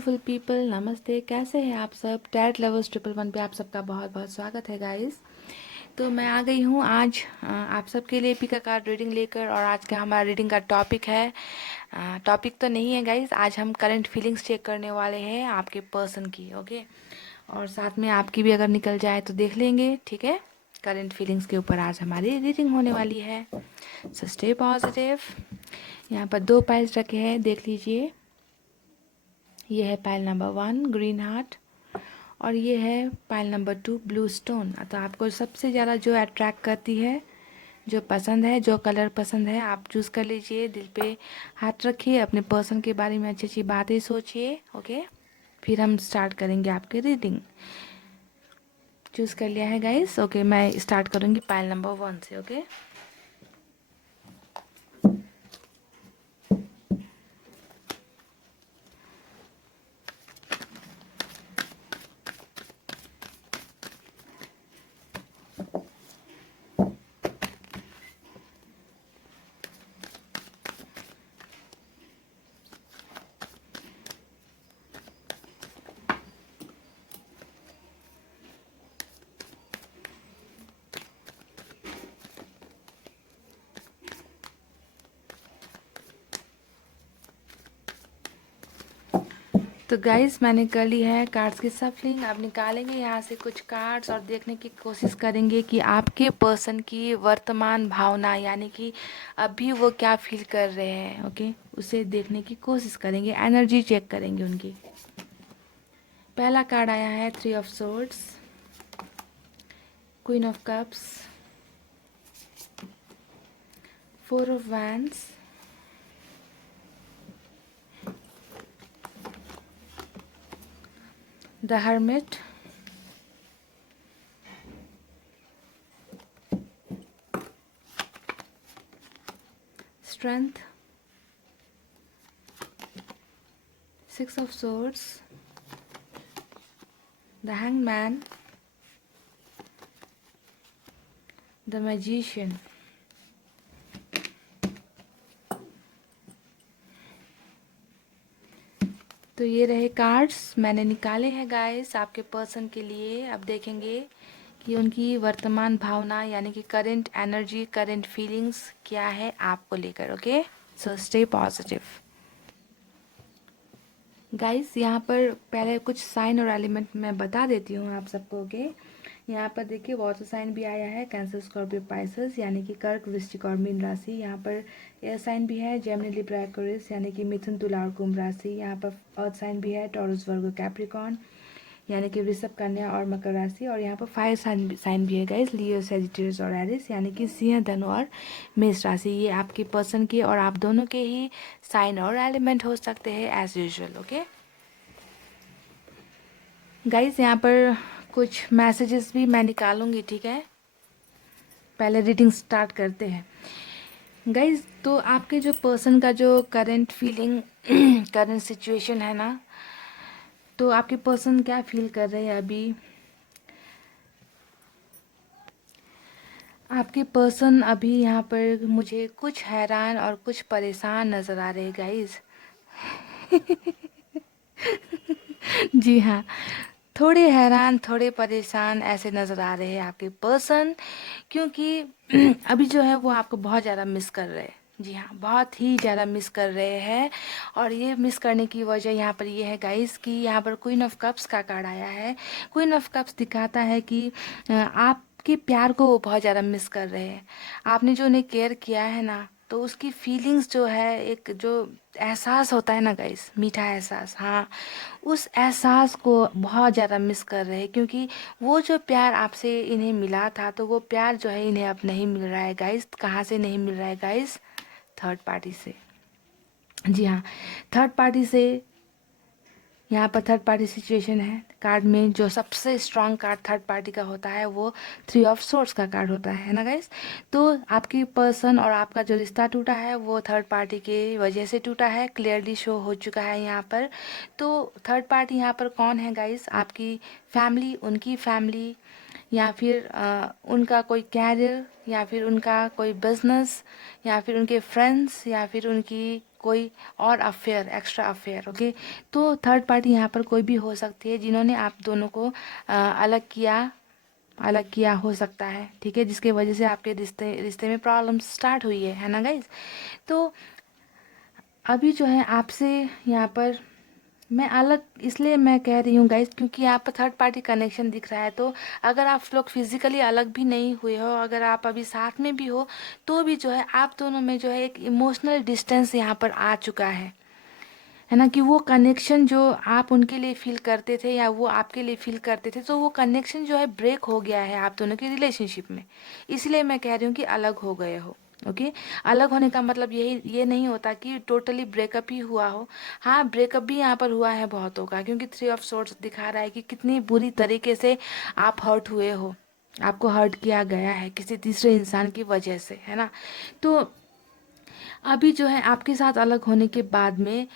Beautiful people, नमस्ते। कैसे हैं आप सब? टैट लवर्स 111 पे आप सबका बहुत बहुत स्वागत है गाइस। तो मैं आ गई हूँ आज आप सबके लिए पिका कार्ड रीडिंग लेकर। और आज का हमारा रीडिंग का टॉपिक है, टॉपिक तो नहीं है गाइस, आज हम करंट फीलिंग्स चेक करने वाले हैं आपके पर्सन की। ओके, और साथ में आपकी भी अगर निकल जाए तो देख लेंगे, ठीक है। करंट फीलिंग्स के ऊपर आज हमारी रीडिंग होने वाली है। So stay positive. यहाँ पर 2 पाइल्स रखे हैं, देख लीजिए। ये है पाइल नंबर 1 ग्रीन हार्ट, और ये है पाइल नंबर 2 ब्लू स्टोन। तो आपको सबसे ज़्यादा जो अट्रैक्ट करती है, जो पसंद है, जो कलर पसंद है, आप चूज़ कर लीजिए। दिल पे हाथ रखिए, अपने पर्सन के बारे में अच्छी अच्छी बातें सोचिए। ओके, फिर हम स्टार्ट करेंगे आपकी रीडिंग। चूज़ कर लिया है गाइस? ओके, मैं स्टार्ट करूँगी पाइल नंबर 1 से। ओके, तो गाइस मैंने कर ली है कार्ड्स की सफलिंग। अब निकालेंगे यहाँ से कुछ कार्ड्स और देखने की कोशिश करेंगे कि आपके पर्सन की वर्तमान भावना, यानी कि अभी वो क्या फील कर रहे हैं। ओके, उसे देखने की कोशिश करेंगे, एनर्जी चेक करेंगे उनकी। पहला कार्ड आया है 3 of swords, queen of cups, 4 of wands, the hermit, strength, 6 of swords, the hanged man, the magician। तो ये रहे कार्ड्स मैंने निकाले हैं गाइस आपके पर्सन के लिए। अब देखेंगे कि उनकी वर्तमान भावना, यानी कि करंट एनर्जी, करंट फीलिंग्स क्या है आपको लेकर। Okay, so stay positive guys. यहाँ पर पहले कुछ साइन और एलिमेंट मैं बता देती हूँ आप सबको। ओके, यहाँ पर देखिए वाटर साइन भी आया है, कैंसर, स्कॉर्पियो, पाइसेस, यानी कि कर्क, वृश्चिक और मीन राशि। यहाँ पर एयर साइन भी है, जेमिनी, लिब्रा, एक्वेरियस, यानी कि मिथुन, तुला और कुंभ राशि। यहाँ पर अर्थ साइन भी है, टॉरस, वर्गो, कैप्रिकॉर्न, यानी कि वृषभ, कन्या और मकर राशि। और यहाँ पर फायर साइन भी है गाइस, लियो, सेजिटेरियस और एरिस, यानी कि सिंह, धनु और मेष राशि। ये आपके पर्सन के और आप दोनों के ही साइन और एलिमेंट हो सकते हैं एज यूजुअल। ओके गाइस, यहाँ पर कुछ मैसेजेस भी मैं निकालूंगी, ठीक है। पहले रीडिंग स्टार्ट करते हैं गाइस। तो आपके जो पर्सन का जो करंट फीलिंग, करंट सिचुएशन है ना, तो आपके पर्सन क्या फील कर रहे हैं अभी? आपके पर्सन अभी यहाँ पर मुझे कुछ हैरान और कुछ परेशान नज़र आ रहे हैं गाइस। जी हाँ, थोड़े हैरान, थोड़े परेशान ऐसे नज़र आ रहे हैं आपके पर्सन, क्योंकि अभी जो है वो आपको बहुत ज़्यादा मिस कर रहे हैं। जी हाँ, बहुत ही ज़्यादा मिस कर रहे हैं। और ये मिस करने की वजह यहाँ पर ये है गाइस कि यहाँ पर क्वीन ऑफ कप्स का कार्ड आया है। क्वीन ऑफ कप्स दिखाता है कि आपके प्यार को वो बहुत ज़्यादा मिस कर रहे हैं। आपने जो उन्हें केयर किया है ना, तो उसकी फीलिंग्स जो है, एक जो एहसास होता है ना गाइस, मीठा एहसास, हाँ, उस एहसास को बहुत ज़्यादा मिस कर रहे हैं। क्योंकि वो जो प्यार आपसे इन्हें मिला था, तो वो प्यार जो है इन्हें अब नहीं मिल रहा है गाइस। कहाँ से नहीं मिल रहा है गाइस? थर्ड पार्टी से। जी हाँ, थर्ड पार्टी से। यहाँ पर थर्ड पार्टी सिचुएशन है। कार्ड में जो सबसे स्ट्रांग कार्ड थर्ड पार्टी का होता है वो 3 ऑफ सोर्ड्स का कार्ड होता है ना गाइस। तो आपकी पर्सन और आपका जो रिश्ता टूटा है वो थर्ड पार्टी के वजह से टूटा है, क्लियरली शो हो चुका है यहाँ पर। तो थर्ड पार्टी यहाँ पर कौन है गाइस? आपकी फैमिली, उनकी फैमिली, या फिर उनका कोई कैरियर, या फिर उनका कोई बिजनेस, या फिर उनके फ्रेंड्स, या फिर उनकी कोई और अफेयर, एक्स्ट्रा अफेयर। ओके, तो थर्ड पार्टी यहाँ पर कोई भी हो सकती है जिन्होंने आप दोनों को अलग किया हो सकता है, ठीक है, जिसके वजह से आपके रिश्ते रिश्ते में प्रॉब्लम स्टार्ट हुई है ना गाइज। तो अभी जो है आपसे यहाँ पर मैं अलग इसलिए मैं कह रही हूँ गाइज, क्योंकि यहाँ पर थर्ड पार्टी कनेक्शन दिख रहा है। तो अगर आप लोग फिजिकली अलग भी नहीं हुए हो, अगर आप अभी साथ में भी हो, तो भी जो है आप दोनों में जो है एक इमोशनल डिस्टेंस यहाँ पर आ चुका है ना, कि वो कनेक्शन जो आप उनके लिए फील करते थे या वो आपके लिए फील करते थे, तो वो कनेक्शन जो है ब्रेक हो गया है आप दोनों के रिलेशनशिप में। इसलिए मैं कह रही हूँ कि अलग हो गए हो। ओके, अलग होने का मतलब ये नहीं होता कि टोटली ब्रेकअप ही हुआ हो। हाँ, ब्रेकअप भी यहाँ पर हुआ है बहुतों का, क्योंकि 3 ऑफ सोर्ड्स दिखा रहा है कि कितनी बुरी तरीके से आप हर्ट हुए हो, आपको हर्ट किया गया है किसी तीसरे इंसान की वजह से, है ना। तो अभी जो है आपके साथ अलग होने के बाद में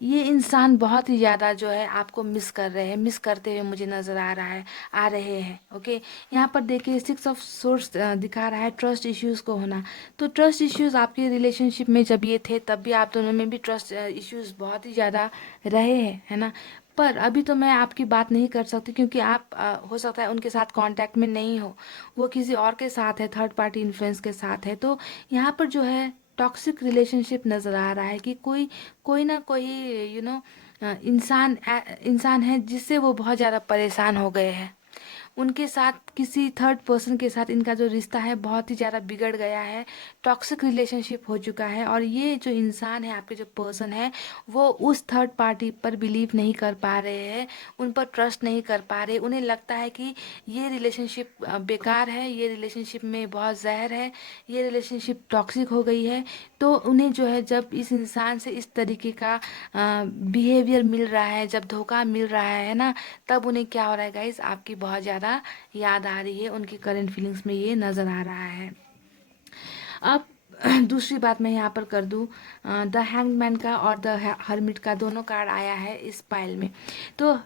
ये इंसान बहुत ही ज़्यादा जो है आपको मिस कर रहे हैं, मिस करते हुए मुझे नज़र आ रहा है, आ रहे हैं। ओके, यहाँ पर देखिए 6 ऑफ सोर्स दिखा रहा है ट्रस्ट इश्यूज़ को होना। तो ट्रस्ट इश्यूज़ आपके रिलेशनशिप में जब ये थे तब भी आप दोनों में भी ट्रस्ट इश्यूज़ बहुत ही ज़्यादा रहे हैं, है ना। पर अभी तो मैं आपकी बात नहीं कर सकती, क्योंकि आप हो सकता है उनके साथ कांटेक्ट में नहीं हो, वो किसी और के साथ है, थर्ड पार्टी इन्फ्लुएंस के साथ है। तो यहाँ पर जो है टॉक्सिक रिलेशनशिप नज़र आ रहा है कि कोई कोई ना कोई इंसान है जिससे वो बहुत ज़्यादा परेशान हो गए हैं। उनके साथ किसी थर्ड पर्सन के साथ इनका जो रिश्ता है बहुत ही ज़्यादा बिगड़ गया है, टॉक्सिक रिलेशनशिप हो चुका है। और ये जो इंसान है, आपके जो पर्सन है, वो उस थर्ड पार्टी पर बिलीव नहीं कर पा रहे हैं, उन पर ट्रस्ट नहीं कर पा रहे। उन्हें लगता है कि ये रिलेशनशिप बेकार है, ये रिलेशनशिप में बहुत जहर है, ये रिलेशनशिप टॉक्सिक हो गई है। तो उन्हें जो है जब इस इंसान से इस तरीके का बिहेवियर मिल रहा है, जब धोखा मिल रहा है ना, तब उन्हें क्या हो रहा है गाइस, आपकी बहुत ज़्यादा याद आ रही है, उनकी करंट फीलिंग्स में ये नज़र आ रहा है। अब दूसरी बात मैं यहाँ पर कर दूँ, द हैंगमैन का और द हर्मिट का दोनों कार्ड आया है इस पाइल में। तो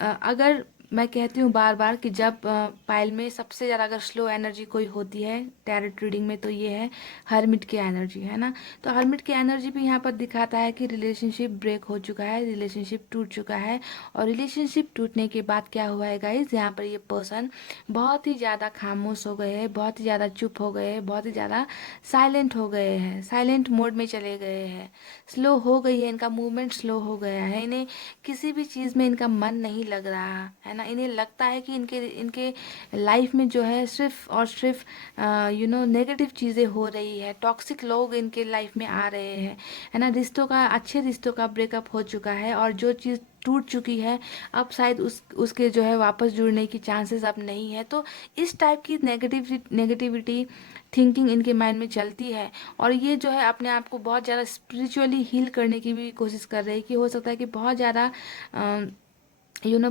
अगर मैं कहती हूँ बार बार कि जब पाइल में सबसे ज़्यादा अगर स्लो एनर्जी कोई होती है टैरोट रीडिंग में, तो ये है हर्मिट की एनर्जी, है ना। तो हर्मिट की एनर्जी भी यहाँ पर दिखाता है कि रिलेशनशिप ब्रेक हो चुका है, रिलेशनशिप टूट चुका है। और रिलेशनशिप टूटने के बाद क्या हुआ है गाइज, यहाँ पर ये पर्सन बहुत ही ज़्यादा खामोश हो गए हैं, बहुत ही ज़्यादा चुप हो गए हैं, बहुत ही ज़्यादा साइलेंट हो गए हैं, साइलेंट मोड में चले गए हैं। स्लो हो गई है इनका मूवमेंट, स्लो हो गया है, इन्हें किसी भी चीज़ में इनका मन नहीं लग रहा है ना। इन्हें लगता है कि इनके इनके लाइफ में जो है सिर्फ और सिर्फ नेगेटिव चीज़ें हो रही है, टॉक्सिक लोग इनके लाइफ में आ रहे हैं, है ना। रिश्तों का, अच्छे रिश्तों का ब्रेकअप हो चुका है, और जो चीज़ टूट चुकी है अब शायद उसके जो है वापस जुड़ने की चांसेस अब नहीं है। तो इस टाइप की नेगेटिविटी थिंकिंग इनके माइंड में चलती है। और ये जो है अपने आप को बहुत ज़्यादा स्पिरिचुअली हील करने की भी कोशिश कर रहे हैं, कि हो सकता है कि बहुत ज़्यादा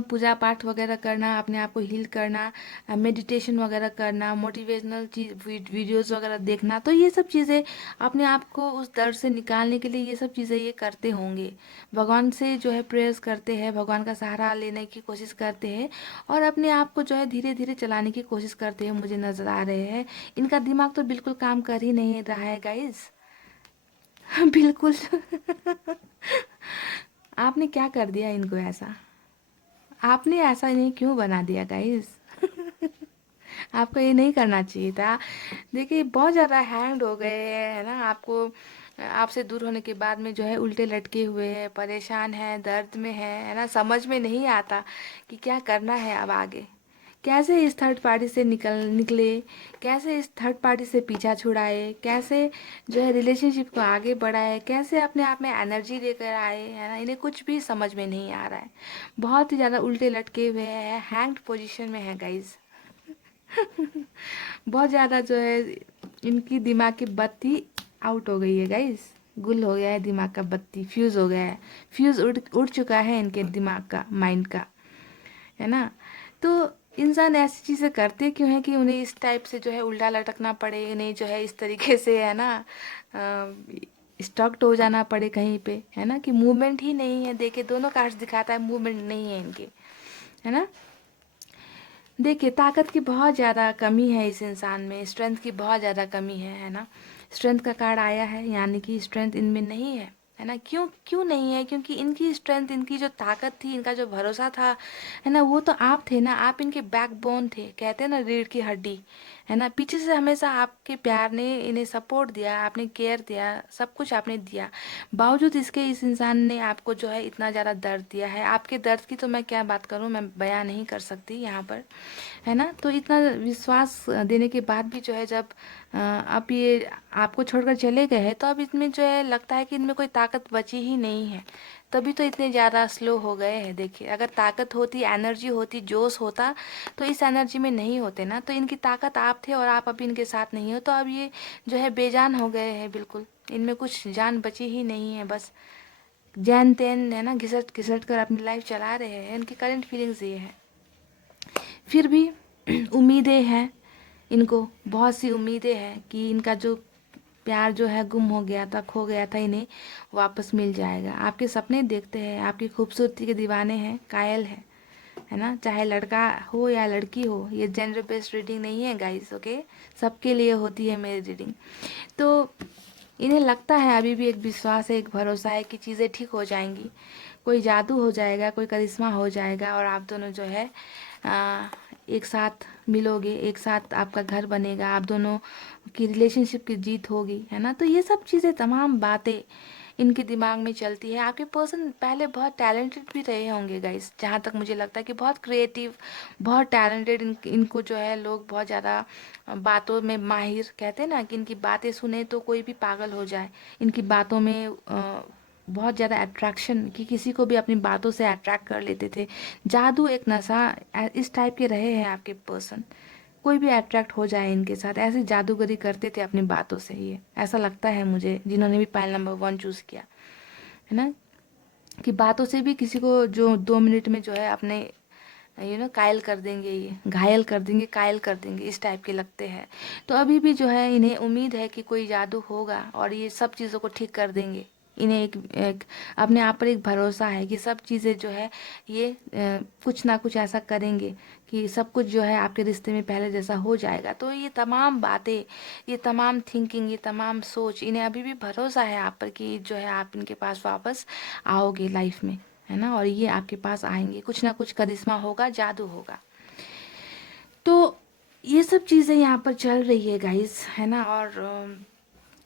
पूजा पाठ वगैरह करना, अपने आप को हील करना, मेडिटेशन वगैरह करना, मोटिवेशनल चीज वीडियोस वगैरह देखना। तो ये सब चीज़ें अपने आप को उस दर्द से निकालने के लिए ये सब चीज़ें ये करते होंगे, भगवान से जो है प्रेयर्स करते हैं, भगवान का सहारा लेने की कोशिश करते हैं, और अपने आप को जो है धीरे धीरे चलाने की कोशिश करते हैं, मुझे नज़र आ रहे हैं। इनका दिमाग तो बिल्कुल काम कर ही नहीं रहा है गाइज। बिल्कुल। आपने क्या कर दिया इनको ऐसा, आपने ऐसा नहीं क्यों बना दिया गाइस। आपको ये नहीं करना चाहिए था। देखिए बहुत ज़्यादा हैंग हो गए हैं, है ना। आपको आपसे दूर होने के बाद में जो है उल्टे लटके हुए हैं, परेशान हैं, दर्द में है ना। समझ में नहीं आता कि क्या करना है अब आगे, कैसे इस थर्ड पार्टी से निकले, कैसे इस थर्ड पार्टी से पीछा छुड़ाए, कैसे जो है रिलेशनशिप को आगे बढ़ाए, कैसे अपने आप में एनर्जी लेकर आए, है ना। इन्हें कुछ भी समझ में नहीं आ रहा है, बहुत ही ज़्यादा उल्टे लटके हुए हैं, हैंग्ड पोजीशन में है गाइज। बहुत ज़्यादा जो है इनकी दिमाग की बत्ती आउट हो गई है गाइज, गुल हो गया है दिमाग का बत्ती, फ्यूज़ हो गया है, फ्यूज़ उड़ चुका है इनके दिमाग का, माइंड का, है ना। तो इंसान ऐसी चीज़ें करते क्यों है कि उन्हें इस टाइप से जो है उल्टा लटकना पड़े, उन्हें जो है इस तरीके से, है ना, स्टॉक्ड हो जाना पड़े कहीं पे, है ना, कि मूवमेंट ही नहीं है। देखे दोनों कार्ड्स दिखाता है मूवमेंट नहीं है इनके, है ना। देखिए, ताकत की बहुत ज़्यादा कमी है इस इंसान में, स्ट्रेंथ की बहुत ज़्यादा कमी है ना? स्ट्रेंथ का कार्ड आया है, यानी कि स्ट्रेंथ इनमें नहीं है ना? क्यों क्यों नहीं है? क्योंकि इनकी स्ट्रेंथ, इनकी जो ताकत थी, इनका जो भरोसा था, है ना? वो तो आप थे ना, आप इनके बैकबोन थे, कहते हैं ना रीढ़ की हड्डी, है ना? पीछे से हमेशा आपके प्यार ने इन्हें सपोर्ट दिया, आपने केयर दिया, सब कुछ आपने दिया। बावजूद इसके इस इंसान ने आपको जो है इतना ज़्यादा दर्द दिया है। आपके दर्द की तो मैं क्या बात करूँ, मैं बयां नहीं कर सकती यहाँ पर, है ना? तो इतना विश्वास देने के बाद भी जो है, जब अब ये आपको छोड़कर चले गए हैं, तो अब इसमें जो है लगता है कि इनमें कोई ताकत बची ही नहीं है। तभी तो इतने ज़्यादा स्लो हो गए हैं। देखिए, अगर ताकत होती, एनर्जी होती, जोश होता, तो इस एनर्जी में नहीं होते ना। तो इनकी ताकत आप थे और आप अभी इनके साथ नहीं हो, तो अब ये जो है बेजान हो गए हैं बिल्कुल। इनमें कुछ जान बची ही नहीं है, बस जैन तैन, है ना, घिसट घिसट कर अपनी लाइफ चला रहे हैं। इनकी करंट फीलिंग्स ये है। फिर भी उम्मीदें हैं इनको, बहुत सी उम्मीदें हैं कि इनका जो प्यार जो है गुम हो गया था, खो गया था, इन्हें वापस मिल जाएगा। आपके सपने देखते हैं, आपकी खूबसूरती के दीवाने हैं, कायल है ना? चाहे लड़का हो या लड़की हो, ये जेंडर बेस्ड रीडिंग नहीं है गाइस, ओके? सबके लिए होती है मेरी रीडिंग। तो इन्हें लगता है, अभी भी एक विश्वास है, एक भरोसा है कि चीज़ें ठीक हो जाएंगी, कोई जादू हो जाएगा, कोई करिश्मा हो जाएगा, और आप दोनों जो है आ, एक साथ मिलोगे, एक साथ आपका घर बनेगा, आप दोनों की रिलेशनशिप की जीत होगी, है ना? तो ये सब चीज़ें, तमाम बातें इनके दिमाग में चलती है। आपके पर्सन पहले बहुत टैलेंटेड भी रहे होंगे गाइस, जहाँ तक मुझे लगता है कि बहुत क्रिएटिव, बहुत टैलेंटेड। इनको जो है लोग बहुत ज़्यादा बातों में माहिर, कहते हैं ना कि इनकी बातें सुने तो कोई भी पागल हो जाए। इनकी बातों में बहुत ज़्यादा अट्रैक्शन, कि किसी को भी अपनी बातों से अट्रैक्ट कर लेते थे। जादू, एक नशा, इस टाइप के रहे हैं आपके पर्सन। कोई भी अट्रैक्ट हो जाए इनके साथ, ऐसी जादूगरी करते थे अपनी बातों से। ये ऐसा लगता है मुझे, जिन्होंने भी पायल नंबर 1 चूज़ किया, है ना, कि बातों से भी किसी को जो 2 मिनट में जो है अपने कायल कर देंगे, ये घायल कर देंगे, कायल कर देंगे, इस टाइप के लगते हैं। तो अभी भी जो है इन्हें उम्मीद है कि कोई जादू होगा और ये सब चीज़ों को ठीक कर देंगे। इन्हें एक अपने आप पर एक भरोसा है कि सब चीज़ें जो है ये कुछ ना कुछ ऐसा करेंगे कि सब कुछ जो है आपके रिश्ते में पहले जैसा हो जाएगा। तो ये तमाम बातें, ये तमाम थिंकिंग, ये तमाम सोच, इन्हें अभी भी भरोसा है आप पर कि जो है आप इनके पास वापस आओगे लाइफ में, है ना? और ये आपके पास आएंगे, कुछ ना कुछ करिश्मा होगा, जादू होगा। तो ये सब चीज़ें यहाँ पर चल रही है गाइस, है ना? और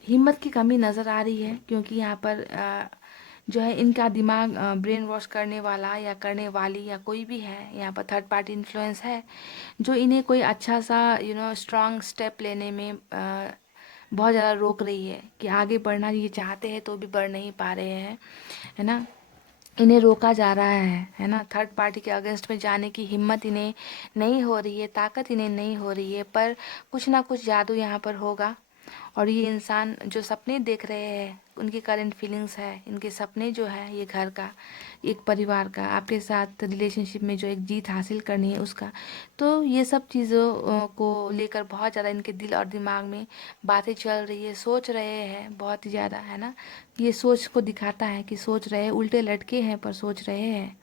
हिम्मत की कमी नज़र आ रही है, क्योंकि यहाँ पर जो है इनका दिमाग ब्रेन वॉश करने वाला या करने वाली या कोई भी है, यहाँ पर थर्ड पार्टी इन्फ्लुएंस है, जो इन्हें कोई अच्छा सा स्ट्रांग स्टेप लेने में बहुत ज़्यादा रोक रही है, कि आगे बढ़ना ये चाहते हैं तो भी बढ़ नहीं पा रहे हैं, है ना? इन्हें रोका जा रहा है ना? थर्ड पार्टी के अगेंस्ट में जाने की हिम्मत इन्हें नहीं हो रही है, ताकत इन्हें नहीं हो रही है, पर कुछ ना कुछ जादू यहाँ पर होगा। और ये इंसान जो सपने देख रहे हैं, उनकी करंट फीलिंग्स है, इनके सपने जो है ये घर का, एक परिवार का, आपके साथ रिलेशनशिप में जो एक जीत हासिल करनी है उसका। तो ये सब चीज़ों को लेकर बहुत ज़्यादा इनके दिल और दिमाग में बातें चल रही है, सोच रहे हैं बहुत ही ज़्यादा, है ना? ये सोच को दिखाता है कि सोच रहे हैं, उल्टे लटके हैं पर सोच रहे हैं,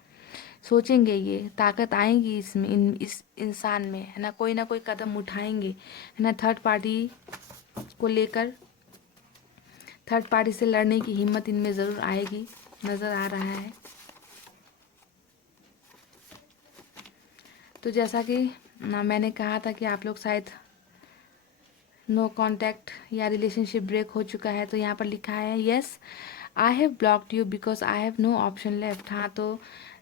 सोचेंगे, ये ताकत आएंगी इसमें, इस इंसान में, है ना? कोई ना कोई कदम उठाएंगे, है ना? थर्ड पार्टी को लेकर, थर्ड पार्टी से लड़ने की हिम्मत इनमें ज़रूर आएगी, नज़र आ रहा है। तो जैसा कि मैंने कहा था कि आप लोग शायद नो कांटेक्ट या रिलेशनशिप ब्रेक हो चुका है, तो यहाँ पर लिखा है yes I have blocked you because I have no option left. हाँ, तो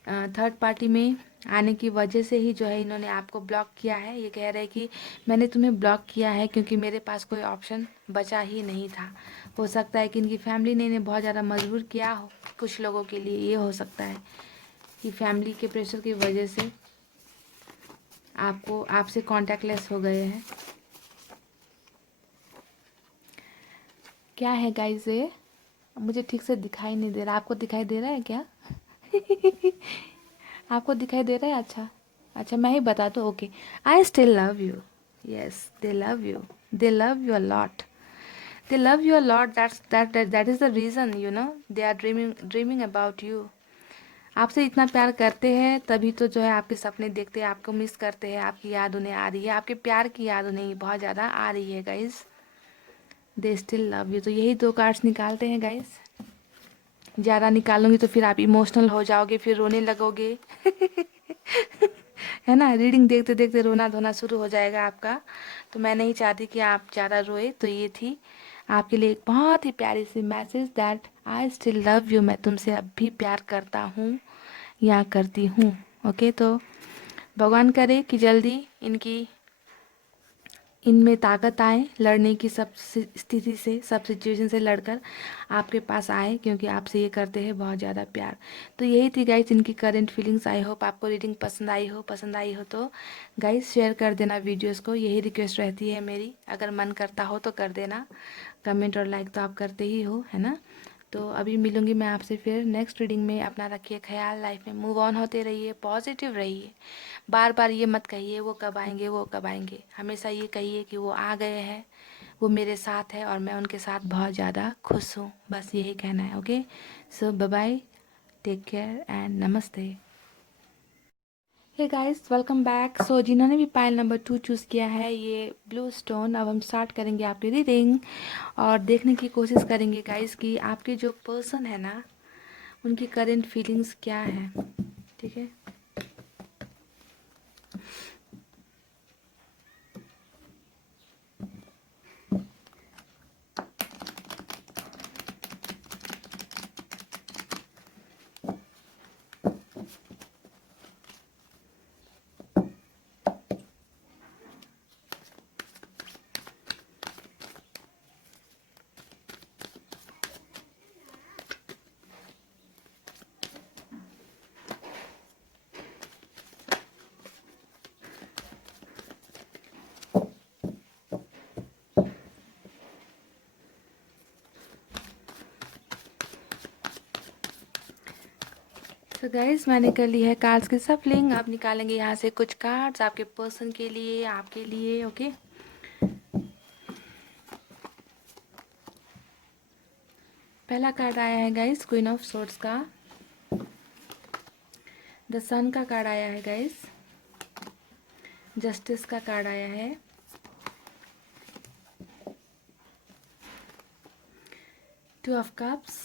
थर्ड पार्टी में आने की वजह से ही जो है इन्होंने आपको ब्लॉक किया है। ये कह रहे हैं कि मैंने तुम्हें ब्लॉक किया है क्योंकि मेरे पास कोई ऑप्शन बचा ही नहीं था। हो सकता है कि इनकी फैमिली ने इन्हें बहुत ज़्यादा मजबूर किया हो, कुछ लोगों के लिए ये हो सकता है कि फैमिली के प्रेशर की वजह से आपको, आपसे कॉन्टैक्टलेस हो गए हैं। क्या है गाइस ये? मुझे ठीक से दिखाई नहीं दे रहा, आपको दिखाई दे रहा है क्या? आपको दिखाई दे रहा है? अच्छा, अच्छा, मैं ही बता दूँ, okay. I still love you, yes they love you, they love you a lot, they love you a lot, that is the reason, they are dreaming about you। आपसे इतना प्यार करते हैं तभी तो जो है आपके सपने देखते हैं, आपको मिस करते हैं, आपकी याद उन्हें आ रही है, आपके प्यार की याद उन्हें बहुत ज़्यादा आ रही है guys. They still love you. तो यही 2 कार्ड्स निकालते हैं गाइस। ज़्यादा निकालूंगी तो फिर आप इमोशनल हो जाओगे, फिर रोने लगोगे। है ना, रीडिंग देखते देखते रोना धोना शुरू हो जाएगा आपका। तो मैं नहीं चाहती कि आप ज़्यादा रोए। तो ये थी आपके लिए एक बहुत ही प्यारी सी message, that I still love you, मैं तुमसे अब भी प्यार करता हूँ या करती हूँ। ओके, तो भगवान करे कि जल्दी इनमें ताकत आए लड़ने की, सब स्थिति से, सब सिचुएशन से लड़कर आपके पास आए, क्योंकि आपसे ये करते हैं बहुत ज़्यादा प्यार। तो यही थी गाइस इनकी करंट फीलिंग्स। आई होप आपको रीडिंग पसंद आई हो तो गाइस शेयर कर देना वीडियोस को, यही रिक्वेस्ट रहती है मेरी। अगर मन करता हो तो कर देना, कमेंट और लाइक तो आप करते ही हो, है ना। तो अभी मिलूंगी मैं आपसे फिर नेक्स्ट रीडिंग में। अपना रखिए ख्याल, लाइफ में मूव ऑन होते रहिए, पॉजिटिव रहिए। बार बार ये मत कहिए वो कब आएंगे वो कब आएंगे, हमेशा ये कहिए कि वो आ गए हैं, वो मेरे साथ है और मैं उनके साथ बहुत ज़्यादा खुश हूँ। बस यही कहना है। Okay, so bye bye, take care and नमस्ते। Hey guys, welcome back. So जिन्होंने भी पाइल नंबर 2 चूज़ किया है, ये ब्लू स्टोन, अब हम स्टार्ट करेंगे आपकी रीडिंग और देखने की कोशिश करेंगे गाइस कि आपके जो पर्सन है ना, उनकी करेंट फीलिंग्स क्या है। ठीक है, तो गाइस मैंने कर ली है कार्ड्स की सफलिंग। अब निकालेंगे यहाँ से कुछ कार्ड्स आपके पर्सन के लिए, आपके लिए। ओके, पहला कार्ड आया है गाइस क्वीन ऑफ सोर्ड्स का, द सन का कार्ड आया है गाइस, जस्टिस का कार्ड आया है, टू ऑफ कप्स,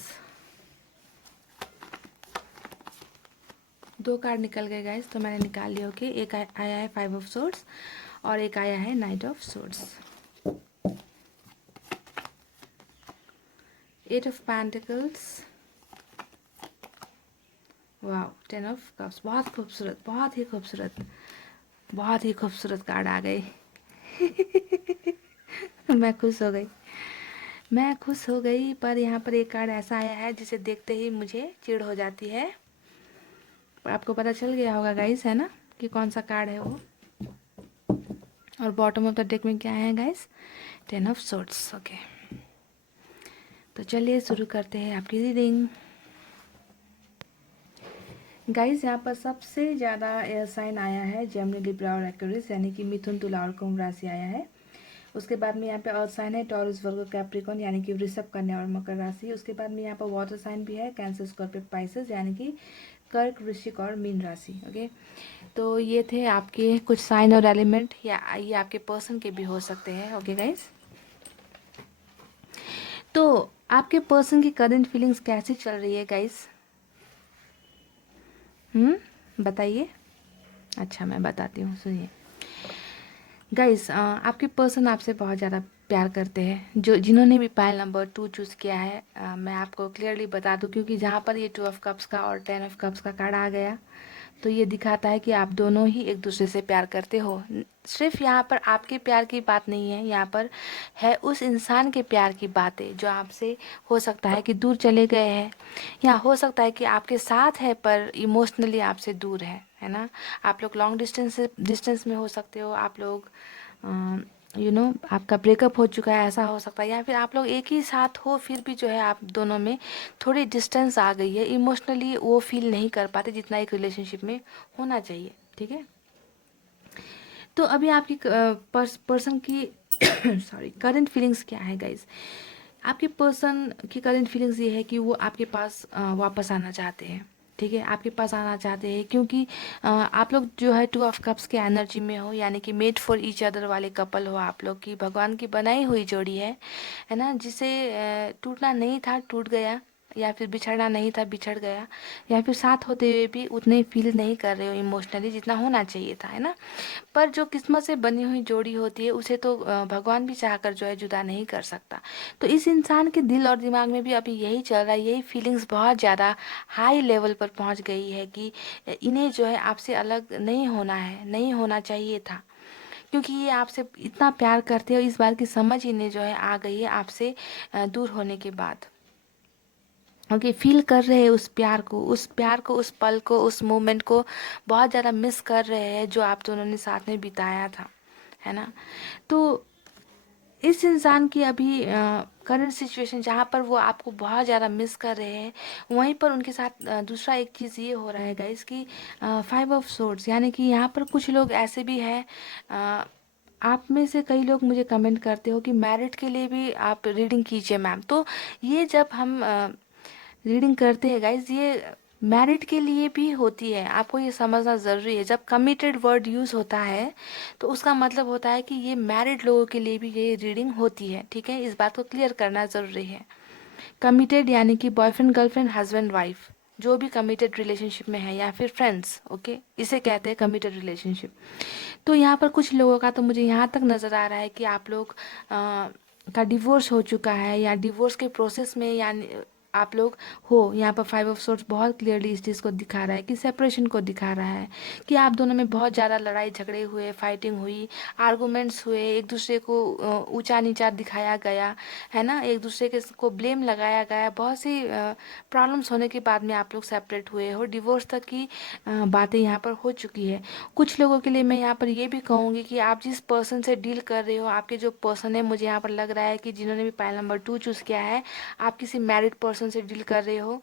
2 कार्ड निकल गए गाइस, तो मैंने निकाल लिया। ओके, एक आया है 5 ऑफ सोर्ड्स और एक आया है night of swords, 8 of pentacles, वाह, 10 ऑफ कप्स। बहुत खूबसूरत, बहुत ही खूबसूरत, बहुत ही खूबसूरत कार्ड आ गए। मैं खुश हो गई, मैं खुश हो गई। पर यहाँ पर एक कार्ड ऐसा आया है जिसे देखते ही मुझे चिढ़ हो जाती है। पर आपको पता चल गया होगा गाइस, है ना, कि कौन सा कार्ड है वो। और बॉटम ऑफ द डेक में क्या है गाइस, 10 ऑफ सोर्ड्स। ओके, तो चलिए शुरू करते हैं आपकी रीडिंग। गाइस यहाँ पर सबसे ज़्यादा एयर साइन आया है जेमिनी, लिब्रा और एक्वेरियस, यानी कि मिथुन, तुला और कुंभ राशि आया है। उसके बाद में यहाँ पे अर्थ साइन है टॉरस, वर्गो, कैप्रिकॉन, यानी कि वृषभ, कन्या और मकर राशि। उसके बाद में यहाँ पर वाटर साइन भी है कैंसर, स्कॉर्पियो, पाइसेस, यानी कि कर्क, वृश्चिक और मीन राशि। ओके, तो ये थे आपके कुछ साइन और एलिमेंट, या ये आपके पर्सन के भी हो सकते हैं। ओके गाइस, तो आपके पर्सन की करंट फीलिंग्स कैसी चल रही है गाइस, बताइए। अच्छा, मैं बताती हूँ, सुनिए गाइस। आपके पर्सन आपसे बहुत ज़्यादा प्यार करते हैं। जो जिन्होंने भी पायल नंबर 2 चूज़ किया है, मैं आपको क्लियरली बता दूं, क्योंकि जहाँ पर ये 2 ऑफ कप्स का और 10 ऑफ कप्स का कार्ड आ गया, तो ये दिखाता है कि आप दोनों ही एक दूसरे से प्यार करते हो। सिर्फ यहाँ पर आपके प्यार की बात नहीं है, यहाँ पर है उस इंसान के प्यार की बातें जो आपसे हो सकता है कि दूर चले गए हैं, या हो सकता है कि आपके साथ है पर इमोशनली आपसे दूर है ना। आप लोग लॉन्ग डिस्टेंस में हो सकते हो, आप लोग आपका ब्रेकअप हो चुका है, ऐसा हो सकता है, या फिर आप लोग एक ही साथ हो फिर भी जो है आप दोनों में थोड़ी डिस्टेंस आ गई है, इमोशनली वो फील नहीं कर पाते जितना एक रिलेशनशिप में होना चाहिए। ठीक है, तो अभी आपकी पर्सन की सॉरी करंट फीलिंग्स क्या है गाइज। आपके पर्सन की करंट फीलिंग्स ये है कि वो आपके पास वापस आना चाहते हैं। ठीक है, आपके पास आना चाहते हैं, क्योंकि आप लोग जो है 2 ऑफ कप्स के एनर्जी में हो, यानी कि मेड फॉर ईच अदर वाले कपल हो आप लोग की, भगवान की बनाई हुई जोड़ी है ना, जिसे टूटना नहीं था टूट गया, या फिर बिछड़ना नहीं था बिछड़ गया, या फिर साथ होते हुए भी उतने फील नहीं कर रहे हो इमोशनली जितना होना चाहिए था, है ना। पर जो किस्मत से बनी हुई जोड़ी होती है उसे तो भगवान भी चाहकर जो है जुदा नहीं कर सकता। तो इस इंसान के दिल और दिमाग में भी अभी यही चल रहा है, यही फीलिंग्स बहुत ज़्यादा हाई लेवल पर पहुंच गई है कि इन्हें जो है आपसे अलग नहीं होना है, नहीं होना चाहिए था, क्योंकि ये आपसे इतना प्यार करते हो। इस बार की समझ इन्हें जो है आ गई है आपसे दूर होने के बाद। ओके, फील कर रहे हैं उस प्यार को, उस प्यार को, उस पल को, उस मोमेंट को बहुत ज़्यादा मिस कर रहे हैं जो आप दोनों ने साथ में बिताया था, है ना। तो इस इंसान की अभी करंट सिचुएशन जहाँ पर वो आपको बहुत ज़्यादा मिस कर रहे हैं, वहीं पर उनके साथ दूसरा एक चीज़ ये हो रहा है गाइस कि 5 ऑफ सोर्ड्स, यानी कि यहाँ पर कुछ लोग ऐसे भी हैं, आप में से कई लोग मुझे कमेंट करते हो कि मैरिड के लिए भी आप रीडिंग कीजिए मैम। तो ये जब हम रीडिंग करते हैं गाइज, ये मैरिड के लिए भी होती है, आपको ये समझना ज़रूरी है। जब कमिटेड वर्ड यूज़ होता है तो उसका मतलब होता है कि ये मैरिड लोगों के लिए भी ये रीडिंग होती है, ठीक है, इस बात को क्लियर करना ज़रूरी है। कमिटेड यानी कि बॉयफ्रेंड गर्लफ्रेंड हस्बैंड वाइफ, जो भी कमिटेड रिलेशनशिप में है, या फिर फ्रेंड्स, ओके, इसे कहते हैं कमिटेड रिलेशनशिप। तो यहाँ पर कुछ लोगों का तो मुझे यहाँ तक नज़र आ रहा है कि आप लोग का डिवोर्स हो चुका है, या डिवोर्स के प्रोसेस में, यानी आप लोग हो। यहाँ पर 5 ऑफ सोर्ड्स बहुत क्लियरली इस चीज़ को दिखा रहा है कि सेपरेशन को दिखा रहा है, कि आप दोनों में बहुत ज़्यादा लड़ाई झगड़े हुए, फाइटिंग हुई, आर्गूमेंट्स हुए, एक दूसरे को ऊंचा नीचा दिखाया गया, है ना, एक दूसरे के को ब्लेम लगाया गया, बहुत सी प्रॉब्लम्स होने के बाद में आप लोग सेपरेट हुए हो, डिवोर्स तक की बातें यहाँ पर हो चुकी है। कुछ लोगों के लिए मैं यहाँ पर ये भी कहूँगी कि आप जिस पर्सन से डील कर रहे हो, आपके जो पर्सन है, मुझे यहाँ पर लग रहा है कि जिन्होंने भी पाइल नंबर 2 चूज़ किया है, आप किसी मैरिड पर्सन से डील कर रहे हो,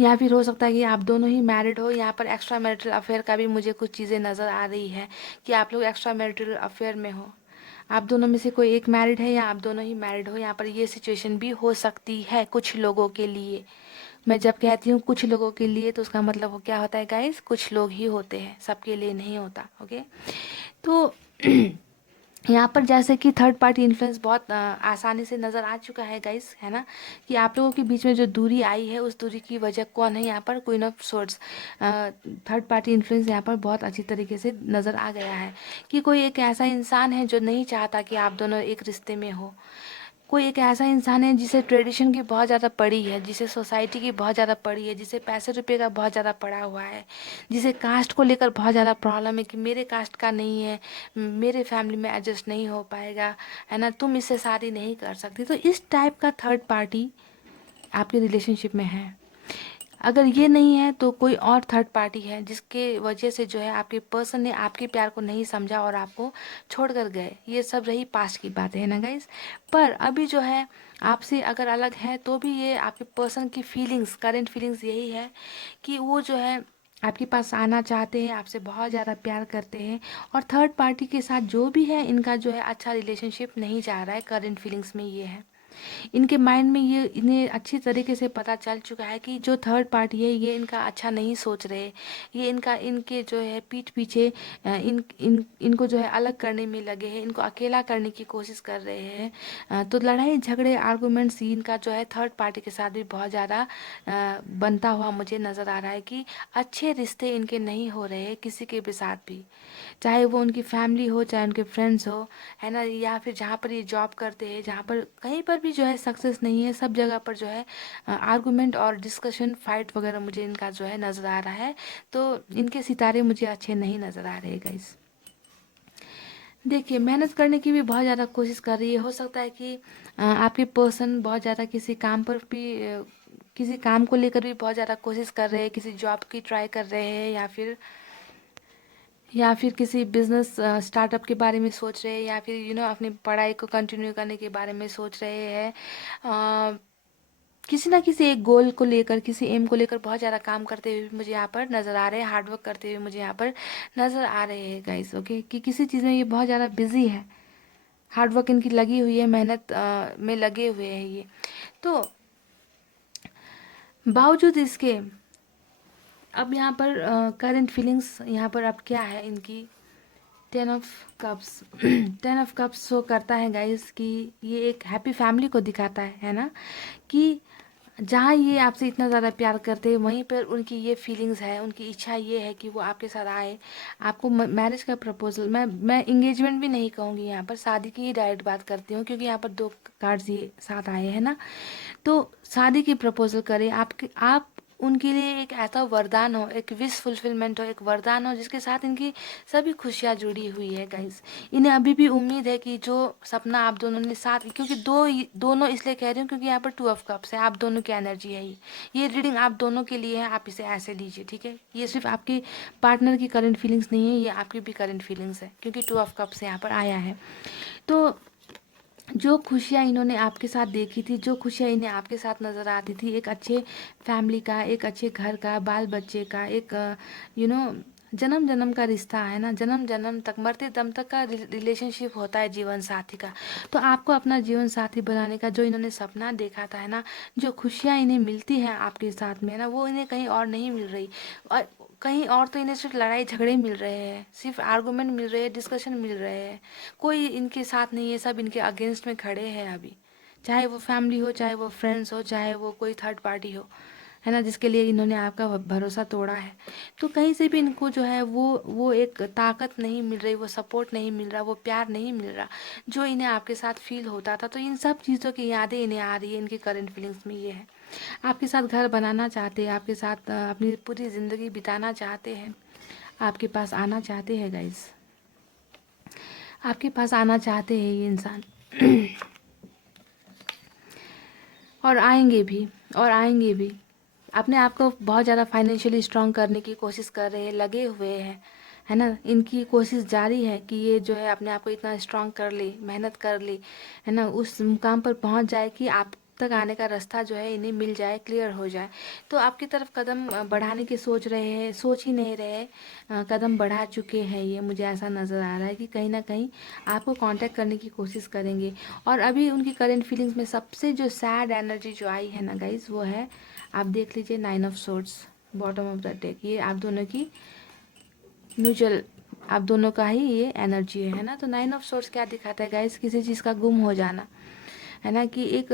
या फिर हो सकता है कि आप दोनों ही मैरिड हो। यहाँ पर एक्स्ट्रा मैरिटल अफेयर का भी मुझे कुछ चीज़ें नज़र आ रही है कि आप लोग एक्स्ट्रा मैरिटल अफेयर में हो, आप दोनों में से कोई एक मैरिड है या आप दोनों ही मैरिड हो। यहाँ पर ये सिचुएशन भी हो सकती है कुछ लोगों के लिए। मैं जब कहती हूँ कुछ लोगों के लिए, तो उसका मतलब वो क्या होता है गाइस, कुछ लोग ही होते हैं, सबके लिए नहीं होता, ओके। तो यहाँ पर जैसे कि थर्ड पार्टी इन्फ्लुएंस बहुत आसानी से नज़र आ चुका है गाइस, है ना, कि आप लोगों के बीच में जो दूरी आई है उस दूरी की वजह कौन है, यहाँ पर queen of swords. Third party influence यहाँ पर बहुत अच्छी तरीके से नज़र आ गया है कि कोई एक ऐसा इंसान है जो नहीं चाहता कि आप दोनों एक रिश्ते में हो। कोई एक ऐसा इंसान है जिसे ट्रेडिशन की बहुत ज़्यादा पड़ी है, जिसे सोसाइटी की बहुत ज़्यादा पड़ी है, जिसे पैसे रुपए का बहुत ज़्यादा पड़ा हुआ है, जिसे कास्ट को लेकर बहुत ज़्यादा प्रॉब्लम है कि मेरे कास्ट का नहीं है, मेरे फैमिली में एडजस्ट नहीं हो पाएगा, है ना, तुम इससे शादी नहीं कर सकती। तो इस टाइप का थर्ड पार्टी आपके रिलेशनशिप में है। अगर ये नहीं है तो कोई और थर्ड पार्टी है जिसके वजह से जो है आपके पर्सन ने आपके प्यार को नहीं समझा और आपको छोड़कर गए। ये सब रही पास्ट की बातें, है ना गाइस। पर अभी जो है आपसे अगर अलग है तो भी ये आपके पर्सन की फीलिंग्स, करंट फीलिंग्स यही है कि वो जो है आपके पास आना चाहते हैं, आपसे बहुत ज़्यादा प्यार करते हैं, और थर्ड पार्टी के साथ जो भी है इनका जो है अच्छा रिलेशनशिप नहीं जा रहा है। करंट फीलिंग्स में ये है, इनके माइंड में ये इन्हें अच्छी तरीके से पता चल चुका है कि जो थर्ड पार्टी है ये इनका अच्छा नहीं सोच रहे, ये इनका इनके जो है पीठ पीछे इनको जो है अलग करने में लगे हैं, इनको अकेला करने की कोशिश कर रहे हैं। तो लड़ाई झगड़े आर्गूमेंट्स इनका जो है थर्ड पार्टी के साथ भी बहुत ज़्यादा बनता हुआ मुझे नज़र आ रहा है कि अच्छे रिश्ते इनके नहीं हो रहे हैं किसी के भी साथ भी, चाहे वो उनकी फैमिली हो, चाहे उनके फ्रेंड्स हो, है ना, या फिर जहाँ पर ये जॉब करते हैं, जहाँ पर कहीं पर भी जो है सक्सेस नहीं है, सब जगह पर जो है आर्गुमेंट और डिस्कशन फाइट वगैरह मुझे इनका जो है नज़र आ रहा है। तो इनके सितारे मुझे अच्छे नहीं नज़र आ रहे गाइस। देखिए, मेहनत करने की भी बहुत ज़्यादा कोशिश कर रही है। हो सकता है कि आपके पर्सन बहुत ज़्यादा किसी काम पर भी किसी काम को लेकर भी बहुत ज़्यादा कोशिश कर रहे हैं, किसी जॉब की ट्राई कर रहे हैं, या फिर किसी बिजनेस स्टार्टअप के बारे में सोच रहे हैं, या फिर अपनी पढ़ाई को कंटिन्यू करने के बारे में सोच रहे हैं। किसी ना किसी एक गोल को लेकर, किसी एम को लेकर बहुत ज़्यादा काम करते हुए भी मुझे यहाँ पर नज़र आ रहे हैं, हार्डवर्क करते हुए मुझे यहाँ पर नज़र आ रहे हैं गाइस, ओके, कि किसी चीज़ में ये बहुत ज़्यादा बिजी है, हार्डवर्क इनकी लगी हुई है, मेहनत में लगे हुए हैं ये। तो बावजूद इसके अब यहाँ पर करंट फीलिंग्स यहाँ पर अब क्या है इनकी। 10 of cups. 10 of cups show करता है गाइस कि ये एक हैप्पी फैमिली को दिखाता है ना, कि जहाँ ये आपसे इतना ज़्यादा प्यार करते हैं वहीं पर उनकी ये फीलिंग्स है, उनकी इच्छा ये है कि वो आपके साथ आए, आपको मैरिज का प्रपोजल, मैं इंगेजमेंट भी नहीं कहूँगी, यहाँ पर शादी की ही डायरेक्ट बात करती हूँ, क्योंकि यहाँ पर दो कार्ड्स ये साथ आए हैं ना। तो शादी की प्रपोजल करें, आप उनके लिए एक ऐसा वरदान हो, एक विश फुलफिलमेंट हो, एक वरदान हो जिसके साथ इनकी सभी खुशियाँ जुड़ी हुई है गाइस। इन्हें अभी भी उम्मीद है कि जो सपना आप दोनों ने साथ, क्योंकि दोनों इसलिए कह रही हूँ क्योंकि यहाँ पर 2 ऑफ कप्स है, आप दोनों की एनर्जी है ये रीडिंग आप दोनों के लिए है, आप इसे ऐसे लीजिए, ठीक है। ये सिर्फ आपके पार्टनर की करंट फीलिंग्स नहीं है, ये आपकी भी करंट फीलिंग्स है, क्योंकि 2 ऑफ कप्स यहाँ पर आया है। तो जो खुशियाँ इन्होंने आपके साथ देखी थी, जो खुशियाँ इन्हें आपके साथ नज़र आती थी, एक अच्छे फैमिली का, एक अच्छे घर का, बाल बच्चे का, एक यू नो जन्म जन्म का रिश्ता है ना, जन्म जन्म तक, मरते दम तक का रिलेशनशिप होता है जीवन साथी का। तो आपको अपना जीवन साथी बनाने का जो इन्होंने सपना देखा था है ना, जो खुशियाँ इन्हें मिलती हैं आपके साथ में है ना, वो इन्हें कहीं और नहीं मिल रही। और कहीं और तो इन्हें सिर्फ लड़ाई झगड़े मिल रहे हैं, सिर्फ आर्गूमेंट मिल रहे हैं, डिस्कशन मिल रहे हैं, कोई इनके साथ नहीं है, सब इनके अगेंस्ट में खड़े हैं अभी। चाहे वो फैमिली हो, चाहे वो फ्रेंड्स हो, चाहे वो कोई थर्ड पार्टी हो, है ना, जिसके लिए इन्होंने आपका भरोसा तोड़ा है। तो कहीं से भी इनको जो है वो एक ताकत नहीं मिल रही, वो सपोर्ट नहीं मिल रहा, वो प्यार नहीं मिल रहा जो इन्हें आपके साथ फील होता था। तो इन सब चीज़ों की यादें इन्हें आ रही है, इनकी करंट फीलिंग्स में ये है। आपके साथ घर बनाना चाहते हैं, आपके साथ अपनी पूरी ज़िंदगी बिताना चाहते हैं, आपके पास आना चाहते हैं गाइस, आपके पास आना चाहते हैं ये इंसान। और आएंगे भी, और आएंगे भी। अपने आप को बहुत ज़्यादा फाइनेंशियली स्ट्रांग करने की कोशिश कर रहे हैं, लगे हुए हैं, है ना। इनकी कोशिश जारी है कि ये जो है अपने आप को इतना स्ट्रांग कर ले, मेहनत कर ले, है ना, उस मुकाम पर पहुंच जाए कि आप तक आने का रास्ता जो है इन्हें मिल जाए, क्लियर हो जाए। तो आपकी तरफ कदम बढ़ाने की सोच रहे हैं, सोच ही नहीं रहे, कदम बढ़ा चुके हैं ये, मुझे ऐसा नज़र आ रहा है कि कहीं ना कहीं आपको कांटेक्ट करने की कोशिश करेंगे। और अभी उनकी करंट फीलिंग्स में सबसे जो सैड एनर्जी जो आई है ना गाइज, वो है, आप देख लीजिए, 9 of swords, bottom of the deck. ये आप दोनों की म्यूचुअल, आप दोनों का ही ये एनर्जी है ना। तो 9 ऑफ सोर्ड्स क्या दिखाता है गाइस, किसी चीज़ का गुम हो जाना, है ना, कि एक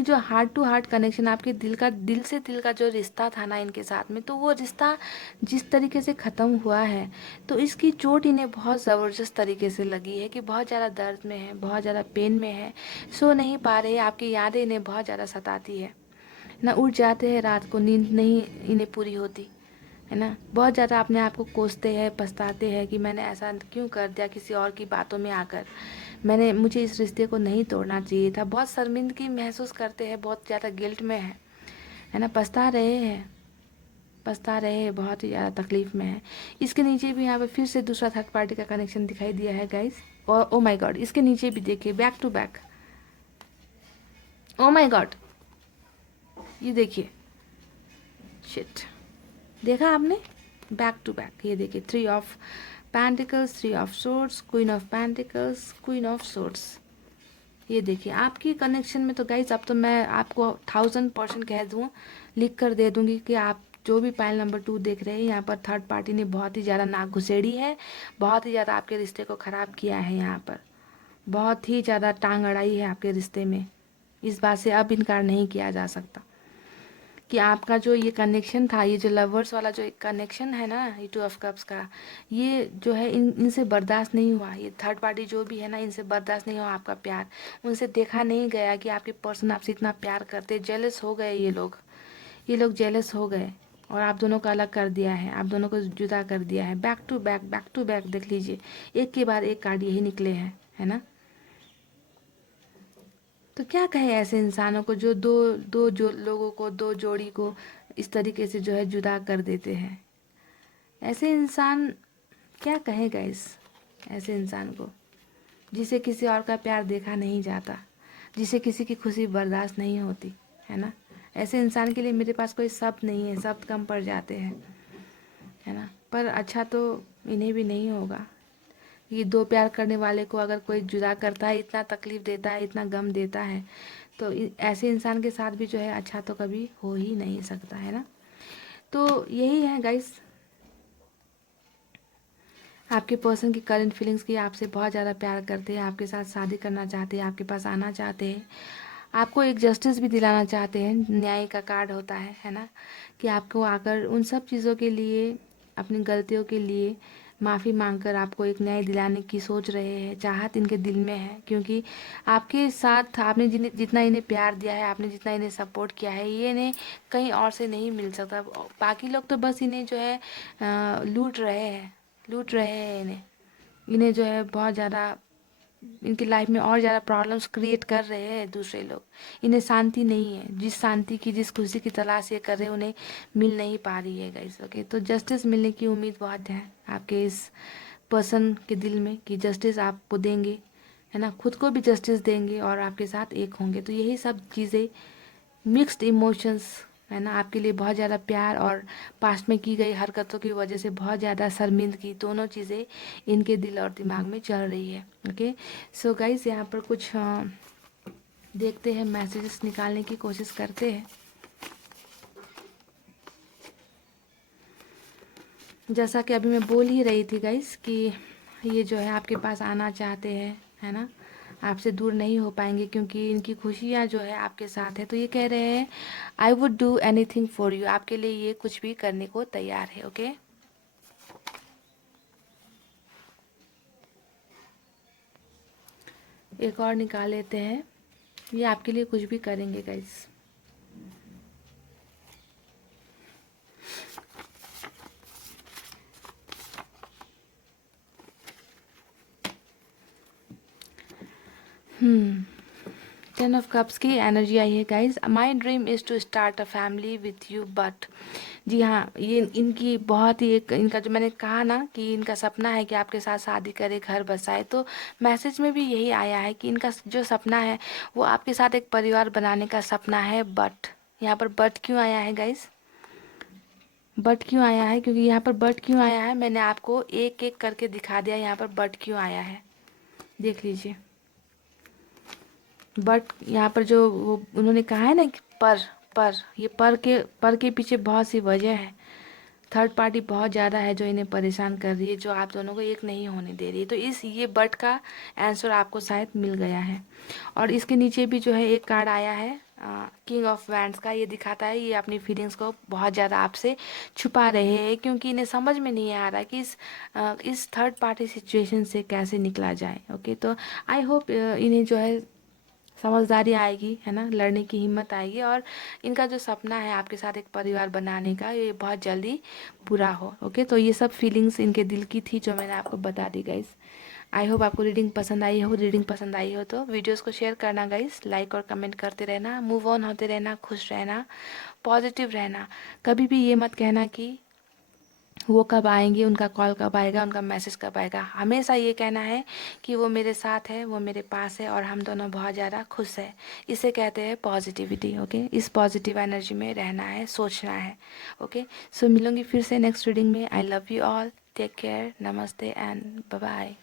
जो हार्ट टू हार्ट कनेक्शन, आपके दिल से दिल का जो रिश्ता था ना इनके साथ में, तो वो रिश्ता जिस तरीके से ख़त्म हुआ है, तो इसकी चोट इन्हें बहुत ज़बरदस्त तरीके से लगी है, कि बहुत ज़्यादा दर्द में है, बहुत ज़्यादा पेन में है, सो नहीं पा रहे, आपकी यादें इन्हें बहुत ज़्यादा सताती है ना। उठ जाते हैं रात को, नींद नहीं इन्हें पूरी होती, है ना। बहुत ज़्यादा अपने आप को कोसते हैं, पछताते हैं कि मैंने ऐसा क्यों कर दिया, किसी और की बातों में आकर मुझे इस रिश्ते को नहीं तोड़ना चाहिए था। बहुत शर्मिंदगी महसूस करते हैं, बहुत ज़्यादा गिल्ट में है ना, पछता रहे हैं, पछता रहे हैं, बहुत ही ज़्यादा तकलीफ में है। इसके नीचे भी यहाँ पे फिर से दूसरा थर्ड पार्टी का कनेक्शन दिखाई दिया है गाइस। और ओ माय गॉड, इसके नीचे भी देखिए, back to back, oh my god, ये देखिए, शिट, देखा आपने, बैक टू बैक, ये देखिए, 3 of pentacles, 3 of swords, queen of pentacles, queen of swords. ये देखिए आपकी कनेक्शन में तो गाइज, अब तो मैं आपको 1000% कह दूँ, लिख कर दे दूँगी कि आप जो भी पाइल नंबर 2 देख रहे हैं, यहाँ पर थर्ड पार्टी ने बहुत ही ज़्यादा नाक घुसेड़ी है, बहुत ही ज़्यादा आपके रिश्ते को ख़राब किया है, यहाँ पर बहुत ही ज़्यादा टांग अड़ाई है आपके रिश्ते में। इस बात से अब इनकार नहीं किया जा सकता कि आपका जो ये कनेक्शन था, ये जो लवर्स वाला जो एक कनेक्शन है ना, ये 2 ऑफ कप्स का, ये जो है इनसे बर्दाश्त नहीं हुआ, ये थर्ड पार्टी जो भी है ना, इनसे बर्दाश्त नहीं हुआ आपका प्यार, उनसे देखा नहीं गया कि आपके पर्सन आपसे इतना प्यार करते, जेलस हो गए ये लोग जेलस हो गए, और आप दोनों को अलग कर दिया है, आप दोनों को जुदा कर दिया है। Back to back, back to back, देख लीजिए, एक के बाद एक कार्ड यही निकले हैं, है ना। तो क्या कहे ऐसे इंसानों को जो दो दो जो लोगों को, दो जोड़ी को इस तरीके से जो है जुदा कर देते हैं। ऐसे इंसान, क्या कहेगा इस ऐसे इंसान को, जिसे किसी और का प्यार देखा नहीं जाता, जिसे किसी की खुशी बर्दाश्त नहीं होती, है ना। ऐसे इंसान के लिए मेरे पास कोई शब्द नहीं है, शब्द कम पड़ जाते हैं, है ना। पर अच्छा तो इन्हें भी नहीं होगा कि दो प्यार करने वाले को अगर कोई जुदा करता है, इतना तकलीफ देता है, इतना गम देता है, तो ऐसे इंसान के साथ भी जो है अच्छा तो कभी हो ही नहीं सकता, है ना। तो यही है गाइस, आपके पर्सन की करंट फीलिंग्स की आपसे बहुत ज़्यादा प्यार करते हैं, आपके साथ शादी करना चाहते हैं, आपके पास आना चाहते हैं, आपको एक जस्टिस भी दिलाना चाहते हैं। न्याय का कार्ड होता है ना, कि आपको आकर उन सब चीज़ों के लिए, अपनी गलतियों के लिए माफ़ी मांगकर आपको एक न्याय दिलाने की सोच रहे हैं, चाहत इनके दिल में है। क्योंकि आपके साथ आपने जितना इन्हें प्यार दिया है, आपने जितना इन्हें सपोर्ट किया है, ये इन्हें कहीं और से नहीं मिल सकता। बाकी लोग तो बस इन्हें जो है लूट रहे हैं इन्हें। इन्हें जो है बहुत ज़्यादा इनकी लाइफ में और ज़्यादा प्रॉब्लम्स क्रिएट कर रहे हैं दूसरे लोग। इन्हें शांति नहीं है, जिस शांति की, जिस खुशी की तलाश ये कर रहे हैं, उन्हें मिल नहीं पा रही है गाइस। ओके, तो जस्टिस मिलने की उम्मीद बहुत है आपके इस पर्सन के दिल में, कि जस्टिस आपको देंगे, है ना, खुद को भी जस्टिस देंगे और आपके साथ एक होंगे। तो यही सब चीज़ें, मिक्स्ड इमोशंस, है ना, आपके लिए बहुत ज़्यादा प्यार और पास्ट में की गई हरकतों की वजह से बहुत ज़्यादा शर्मिंदगी, दोनों चीज़ें इनके दिल और दिमाग में चल रही है। ओके, सो गाइस, यहाँ पर कुछ देखते हैं, मैसेजेस निकालने की कोशिश करते हैं। जैसा कि अभी मैं बोल ही रही थी गाइस, कि ये जो है आपके पास आना चाहते हैं, है ना, आपसे दूर नहीं हो पाएंगे, क्योंकि इनकी खुशियाँ जो है आपके साथ है। तो ये कह रहे हैं, I would do anything for you, आपके लिए ये कुछ भी करने को तैयार है। ओके, एक और निकाल लेते हैं, ये आपके लिए कुछ भी करेंगे गाइस। टेन ऑफ कप्स की एनर्जी आई है guys. My dream is to start a family with you, but जी हाँ, ये इनकी बहुत ही एक, इनका जो मैंने कहा ना कि इनका सपना है कि आपके साथ शादी करे, घर बसाए, तो मैसेज में भी यही आया है कि इनका जो सपना है वो आपके साथ एक परिवार बनाने का सपना है। बट यहाँ पर बट क्यों आया है गाइज? बट क्यों आया है? क्योंकि यहाँ पर बट क्यों आया है, मैंने आपको एक एक करके दिखा दिया यहाँ पर बट क्यों आया है। देख लीजिए, बट यहाँ पर जो वो उन्होंने कहा है ना कि पर ये पर के पीछे बहुत सी वजह है। थर्ड पार्टी बहुत ज़्यादा है जो इन्हें परेशान कर रही है, जो आप दोनों को एक नहीं होने दे रही है। तो इस ये बट का आंसर आपको शायद मिल गया है। और इसके नीचे भी जो है एक कार्ड आया है, किंग ऑफ वैंड्स का। ये दिखाता है ये अपनी फीलिंग्स को बहुत ज़्यादा आपसे छुपा रहे हैं, क्योंकि इन्हें समझ में नहीं आ रहा कि इस थर्ड पार्टी सिचुएशन से कैसे निकला जाए। ओके, तो आई होप इन्हें जो है समझदारी आएगी, है ना, लड़ने की हिम्मत आएगी, और इनका जो सपना है आपके साथ एक परिवार बनाने का, ये बहुत जल्दी पूरा हो। ओके, तो ये सब फीलिंग्स इनके दिल की थी जो मैंने आपको बता दी गाइस। आई होप आपको रीडिंग पसंद आई हो। रीडिंग पसंद आई हो तो वीडियोस को शेयर करना गाइस, लाइक और कमेंट करते रहना, मूव ऑन होते रहना, खुश रहना, पॉजिटिव रहना। कभी भी ये मत कहना कि वो कब आएंगे, उनका कॉल कब आएगा, उनका मैसेज कब आएगा। हमेशा ये कहना है कि वो मेरे साथ है, वो मेरे पास है, और हम दोनों बहुत ज़्यादा खुश है। इसे कहते हैं पॉजिटिविटी। ओके, इस पॉजिटिव एनर्जी में रहना है, सोचना है। ओके, सो मिलूंगी फिर से नेक्स्ट रीडिंग में। I love you all, take care, नमस्ते एंड बाय बाय।